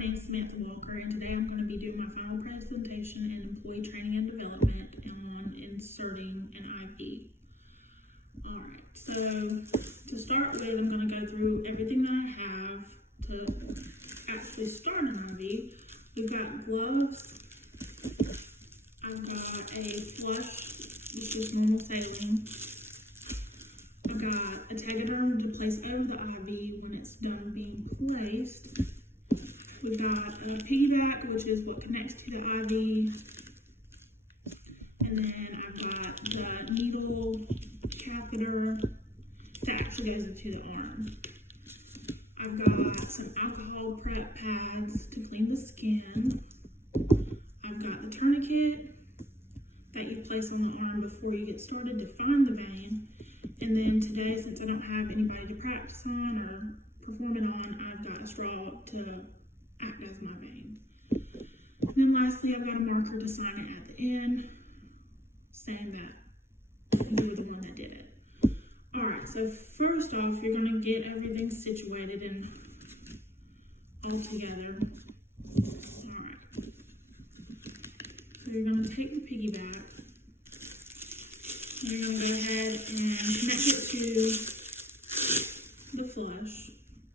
name's Samantha Walker, and today I'm going to be doing my final presentation in employee training and development on inserting an IV. Alright, so to start with, I'm going to go through everything that I have to actually start an IV. We've got gloves, I've got a flush, which is normal saline. I've got a tegaderm to place over the IV when it's done being placed. We've got a piggyback, which is what connects to the IV. And then I've got the needle catheter that actually goes into the arm. I've got some alcohol prep pads to clean the skin. I've got the tourniquet that you place on the arm before you get started to find the vein. And then today, since I don't have anybody to practice on or perform it on, I've got a straw to act as my vein. And then lastly, I've got a marker to sign it at the end, saying that you're the one that did it. Alright, so first off, you're going to get everything situated and all together. Alright. So you're going to take the piggyback. You're going to go ahead and connect it to the flush,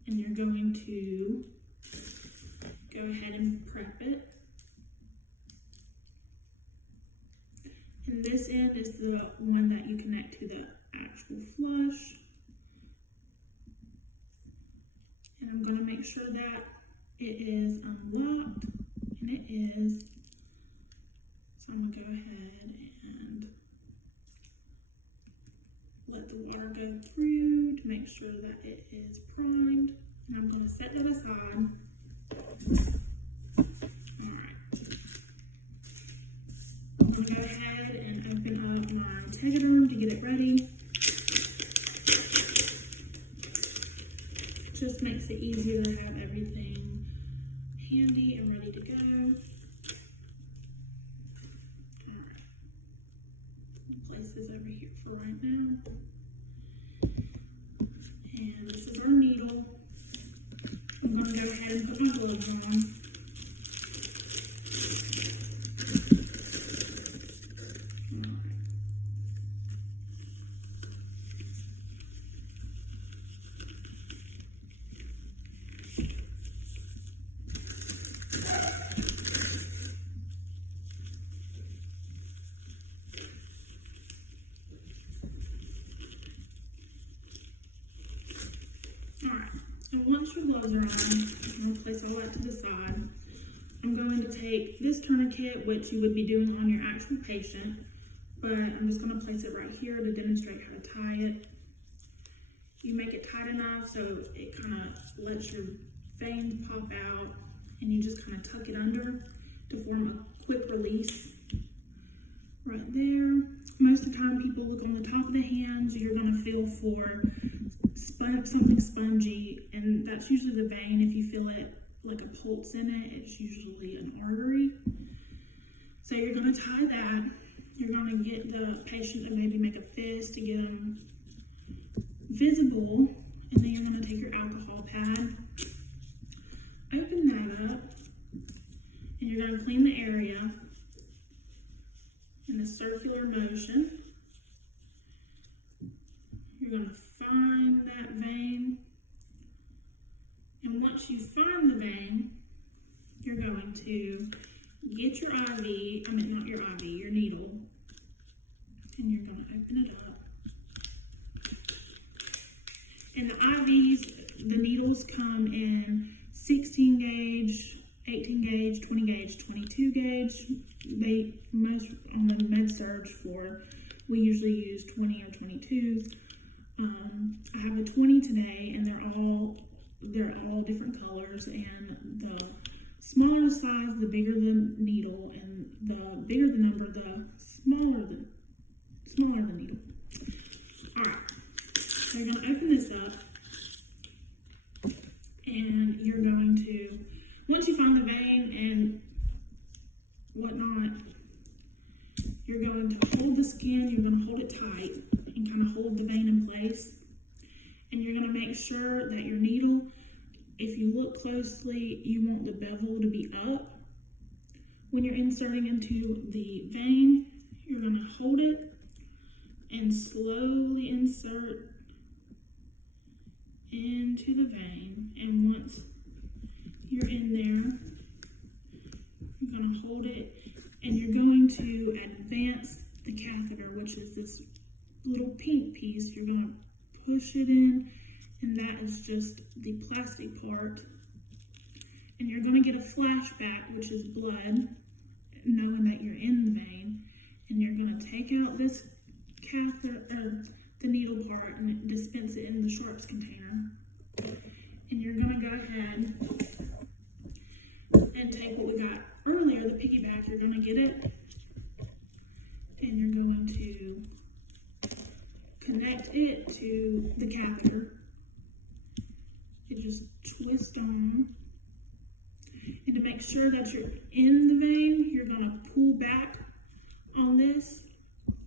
and you're going to go ahead and prep it. And this end is the one that you connect to the actual flush. And I'm going to make sure that it is unlocked, and it is. So I'm going to go ahead and let the water go through to make sure that it is primed. And I'm going to set that aside. Alright. I'm going to go ahead and open up my tegaderm to get it ready. Just makes it easier to have everything handy and ready to go. Alright. Place this over here for right now. And this is our needle. I'm going to go ahead and put my gloves on. Alright, and once your gloves are on, I'm going to place all that to the side. I'm going to take this tourniquet, which you would be doing on your actual patient, but I'm just going to place it right here to demonstrate how to tie it. You make it tight enough so it kind of lets your vein pop out, and you just kind of tuck it under to form a quick release right there. Most of the time people look on the top of the hands. You're going to feel for something spongy, and that's usually the vein. If you feel it like a pulse in it, it's usually an artery. So you're going to tie that. You're going to get the patient to maybe make a fist to get them visible, and then you're going to take your alcohol pad, open that up, and you're going to clean the area in a circular motion. You're going to find that vein, and once you find the vein, you're going to get your your needle, and you're going to open it up. And the IVs, the needles come in 16 gauge, 18 gauge, 20 gauge, 22 gauge. Most on the med-surg floor, we usually use 20 or 22s. I have a 20 today, and they're all different colors, and the smaller the size, the bigger the needle, and the bigger the number, the smaller the needle. Alright, so you're going to open this up, and you're going to, once you find the vein and whatnot, you're going to hold the skin, you're going to hold it tight, and kind of hold the vein in place. And you're going to make sure that your needle, if you you look closely, you want the bevel to be up. When you're inserting into the vein, you're going to hold it and slowly insert into the vein. And once you're in there, you're going to hold it and you're going to advance the catheter, which is this little pink piece. You're going to push it in, and that is just the plastic part. And you're going to get a flashback, which is blood, knowing that you're in the vein. And you're going to take out this catheter, the needle part, and dispense it in the sharps container. And you're going to go ahead and take what we got earlier, the piggyback. You're going to get it, and you're going to connect it to the catheter. You just twist on. And to make sure that you're in the vein, you're going to pull back on this,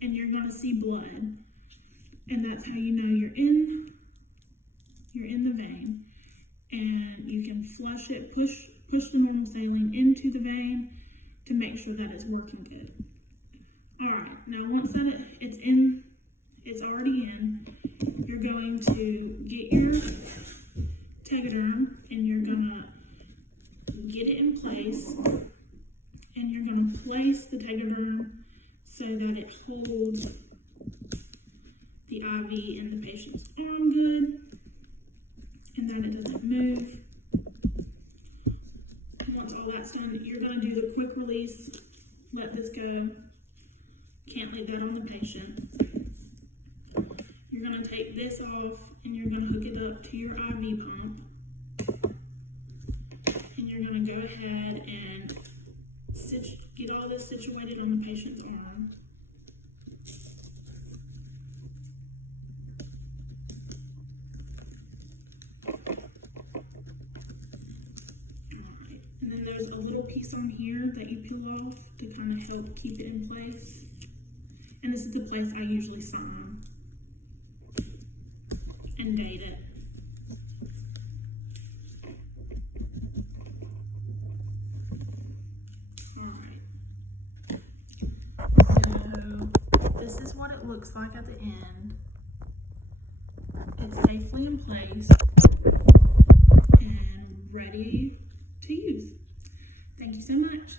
and you're going to see blood. And that's how you know you're in the vein. And you can flush it, push the normal saline into the vein to make sure that it's working good. Alright, now once that it's already in, you're going to get your Tegaderm and you're going to get it in place, and you're going to place the Tegaderm so that it holds the IV in the patient's arm good and that it doesn't move. Once all that's done, you're going to do the quick release, let this go. Can't leave that on the patient. You're going to take this off and you're going to hook it up to your IV pump. And you're going to go ahead and get all this situated on the patient's arm. Alright, and then there's a little piece on here that you peel off to kind of help keep it in place. And this is the place I usually sign and date it. This is what it looks like at the end. It's safely in place and ready to use. Thank you so much.